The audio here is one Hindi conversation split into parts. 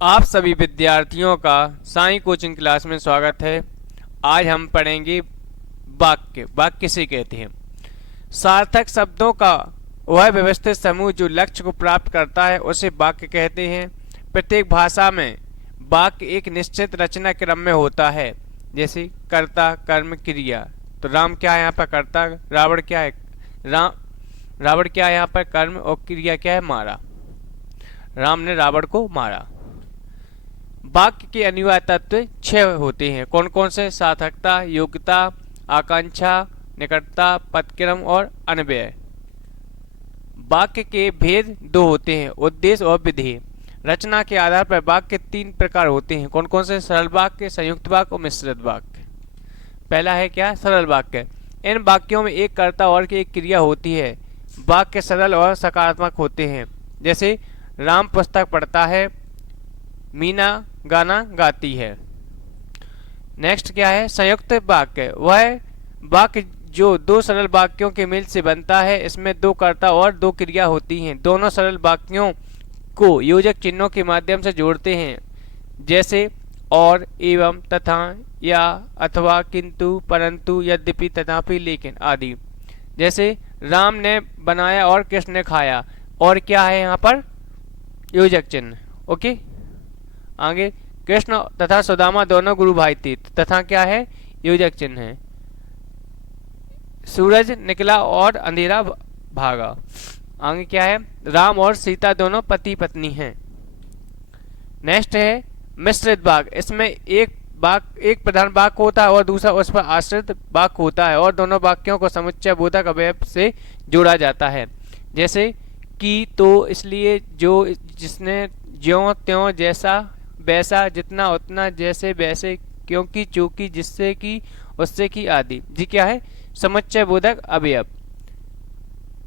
आप सभी विद्यार्थियों का साईं कोचिंग क्लास में स्वागत है। आज हम पढ़ेंगे वाक्य। वाक्य किसे कहते हैं? सार्थक शब्दों का वह व्यवस्थित समूह जो लक्ष्य को प्राप्त करता है उसे वाक्य कहते हैं। प्रत्येक भाषा में वाक्य एक निश्चित रचना क्रम में होता है, जैसे कर्ता, कर्म, क्रिया। तो राम क्या है यहाँ पर? कर्ता। रावण क्या है? रावण क्या है यहाँ पर? कर्म। और क्रिया क्या है? मारा। राम ने रावण को मारा। वाक्य के अनिवार्य तत्व 6 होते हैं। कौन कौन से? सार्थकता, योग्यता, आकांक्षा, निकटता, पदक्रम और अन्वय। वाक्य के भेद 2 होते हैं, उद्देश्य और विधेय। रचना के आधार पर वाक्य 3 प्रकार होते हैं। कौन कौन से? सरल वाक्य, संयुक्त वाक्य और मिश्रित वाक्य। पहला है क्या? सरल वाक्य। इन वाक्यों में एक कर्ता और एक क्रिया होती है। वाक्य सरल और सकारात्मक होते हैं, जैसे राम पुस्तक पढ़ता है, मीना गाना गाती है। नेक्स्ट क्या है? संयुक्त वाक्य। वह वाक्य जो 2 सरल वाक्यों के मेल से बनता है। इसमें 2 कर्ता और 2 क्रिया होती हैं। दोनों सरल वाक्यों को योजक चिन्हों के माध्यम से जोड़ते हैं, जैसे और, एवं, तथा, या, अथवा, किंतु, परंतु, यद्यपि, तथापि, लेकिन आदि। जैसे राम ने बनाया और कृष्ण ने खाया। और क्या है यहाँ पर? योजक चिन्ह। ओके, आगे कृष्ण तथा सुदामा दोनों गुरु भाई थे। तथा क्या है? योजक चिन्ह है। सूरज निकला और अंधेरा भागा। आगे क्या है? राम और सीता दोनों पति पत्नी हैं। नेक्स्ट है मिश्रित वाक्य। इसमें एक प्रधान वाक्य होता है और दूसरा उस पर आश्रित वाक्य होता है, और दोनों वाक्यों को समुच्चय बोधक अवयव से जोड़ा जाता है, जैसे कि, तो, इसलिए, जो, जिसने, ज्यों त्यों, जैसा वैसा, जितना उतना, जैसे वैसे, क्योंकि, चूंकि, जिससे कि, उससे कि आदि। जी क्या है? समुच्चय बोधक अवयव।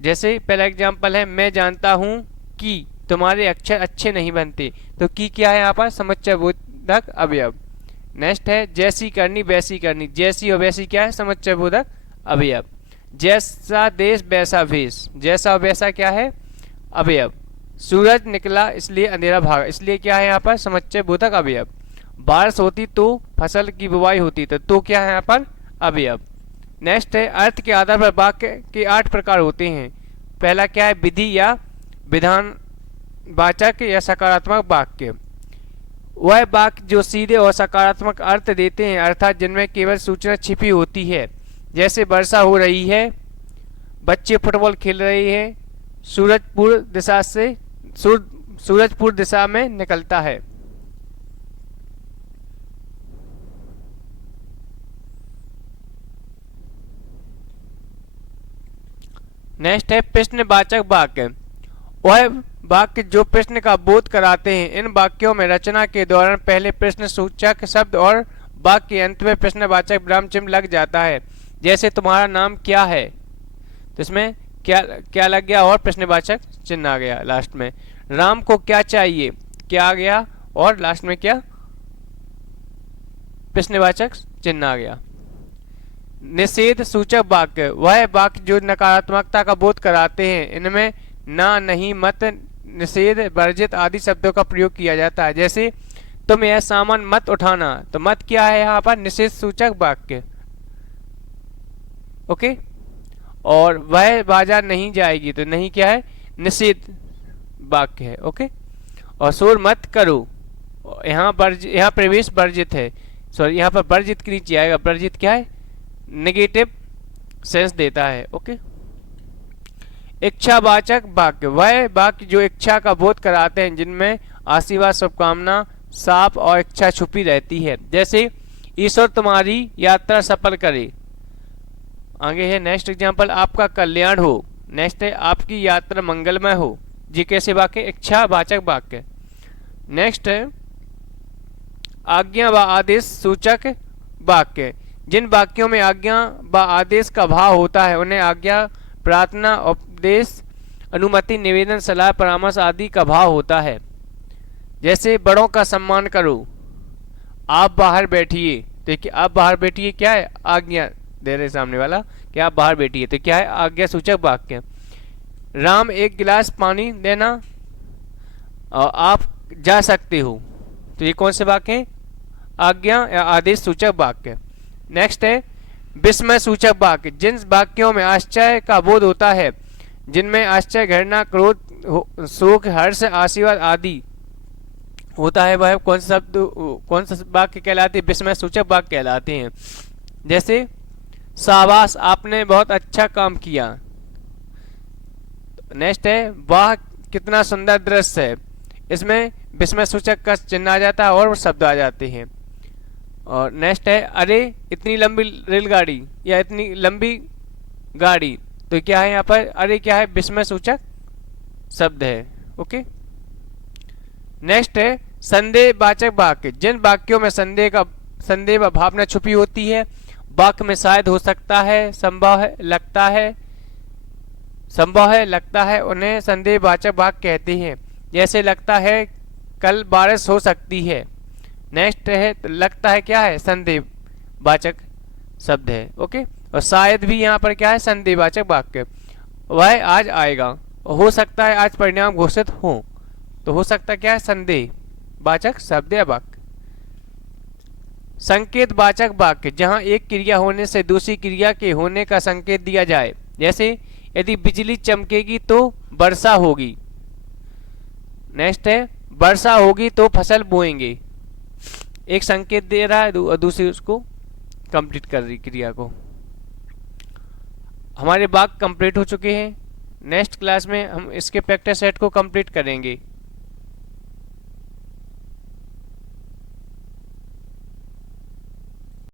जैसे पहला एग्जांपल है, मैं जानता हूं कि तुम्हारे अक्षर अच्छे नहीं बनते। तो की क्या है यहाँ पर? समुच्चय बोधक अवयव। नेक्स्ट है जैसी करनी वैसी करनी। जैसी और वैसी क्या है? समुच्चय बोधक अवयव। जैसा देश वैसा भेष। जैसा और वैसा क्या है? अवयव। सूरज निकला इसलिए अंधेरा भागा। इसलिए क्या है यहाँ पर? समुच्चय बोधक अवयव। बारिश होती तो फसल की बुवाई होती। तो क्या है यहाँ पर? अवयव। नेक्स्ट है अर्थ के आधार पर वाक्य के 8 प्रकार होते हैं। पहला क्या है? विधि या विधान वाचक या सकारात्मक वाक्य। वह वाक्य जो सीधे और सकारात्मक अर्थ देते हैं, अर्थात जिनमें केवल सूचना छिपी होती है, जैसे वर्षा हो रही है, बच्चे फुटबॉल खेल रहे हैं, सूरज पूर्व दिशा में निकलता है। नेक्स्ट है प्रश्नवाचक वाक्य। वह वाक्य जो प्रश्न का बोध कराते हैं। इन वाक्यों में रचना के दौरान पहले प्रश्न सूचक शब्द और वाक्य के अंत में प्रश्नवाचक विराम चिन्ह लग जाता है, जैसे तुम्हारा नाम क्या है। तो इसमें क्या क्या लग गया? और प्रश्नवाचक चिन्ह आ गया लास्ट में। राम को क्या चाहिए? क्या आ गया? और लास्ट में क्या? प्रश्नवाचक चिन्ह आ गया। निषेध सूचक वाक्य। वह वाक्य जो नकारात्मकता का बोध कराते हैं। इनमें ना, नहीं, मत, निषेध, वर्जित आदि शब्दों का प्रयोग किया जाता है, जैसे तुम यह सामान मत उठाना। तो मत क्या है यहाँ पर? निषेध सूचक वाक्य। ओके। और वह बाजार नहीं जाएगी। तो नहीं क्या है? निषेध वाक्य है। ओके। और शोर मत करो। यहाँ प्रवेश वर्जित है। सॉरी, यहाँ पर वर्जित के नीचे आएगा। वर्जित क्या है? नेगेटिव सेंस देता है। ओके। इच्छावाचक वाक्य। वह वाक्य जो इच्छा का बोध कराते हैं, जिनमें आशीर्वाद, शुभकामना, साफ और इच्छा छुपी रहती है, जैसे ईश्वर तुम्हारी यात्रा सफल करे। आगे है नेक्स्ट एग्जांपल, आपका कल्याण हो। नेक्स्ट है आपकी यात्रा मंगलमय हो। जी कैसे वाक्य? इच्छावाचक वाक्य। नेक्स्ट है आज्ञा व आदेश सूचक वाक्य। जिन वाक्यों में आज्ञा व आदेश का भाव होता है, उन्हें आज्ञा, प्रार्थना, उपदेश, अनुमति, निवेदन, सलाह, परामर्श आदि का भाव होता है, जैसे बड़ों का सम्मान करो, आप बाहर बैठिए। देखिए, आप बाहर बैठिए क्या है? आज्ञा दे रहे सामने वाला कि आप बाहर बैठिए। तो क्या है? आज्ञा सूचक वाक्य। राम एक गिलास पानी देना, और आप जा सकते हो। तो ये कौन से वाक्य हैं? आज्ञा या आदेश सूचक वाक्य। नेक्स्ट है विस्मय सूचक वाक्य। जिन वाक्यों में आश्चर्य का बोध होता है, जिनमें आश्चर्य, घृणा, क्रोध, शोक, हर्ष, आशीर्वाद आदि होता है, वह कौन सा शब्द, कौन सा वाक्य कहलाते हैं? विस्मय सूचक वाक्य कहलाते हैं। जैसे शाबाश, आपने बहुत अच्छा काम किया। नेक्स्ट है वाह कितना सुंदर दृश्य है। इसमें विस्मय सूचक का चिन्ह आ जाता है और शब्द आ जाते हैं। और नेक्स्ट है अरे इतनी लंबी रेलगाड़ी या इतनी लंबी गाड़ी, तो क्या है यहाँ पर? अरे क्या है? विस्मय सूचक शब्द है। ओके। नेक्स्ट है संदेहवाचक वाक्य। जिन वाक्यों में संदेह व भावना छुपी होती है, वाक्य में शायद, हो सकता है, संभव है, लगता है, उन्हें संदेहवाचक वाक्य कहते हैं। जैसे लगता है कल बारिश हो सकती है। नेक्स्ट है तो लगता है क्या है? संदेहवाचक शब्द है। ओके। और शायद भी यहाँ पर क्या है? संदेहवाचक वाक्य। वह आज आएगा, हो सकता है आज परिणाम घोषित हो, तो हो सकता क्या है? संदेहवाचक शब्द या वाक्य। संकेतवाचक वाक्य। जहाँ एक क्रिया होने से दूसरी क्रिया के होने का संकेत दिया जाए। जैसे यदि बिजली चमकेगी तो वर्षा होगी। नेक्स्ट है वर्षा होगी तो फसल बोएंगे। एक संकेत दे रहा है और दूसरी उसको कंप्लीट कर रही क्रिया को। हमारे वाक्य कंप्लीट हो चुके हैं। नेक्स्ट क्लास में हम इसके प्रैक्टिस सेट को कंप्लीट करेंगे।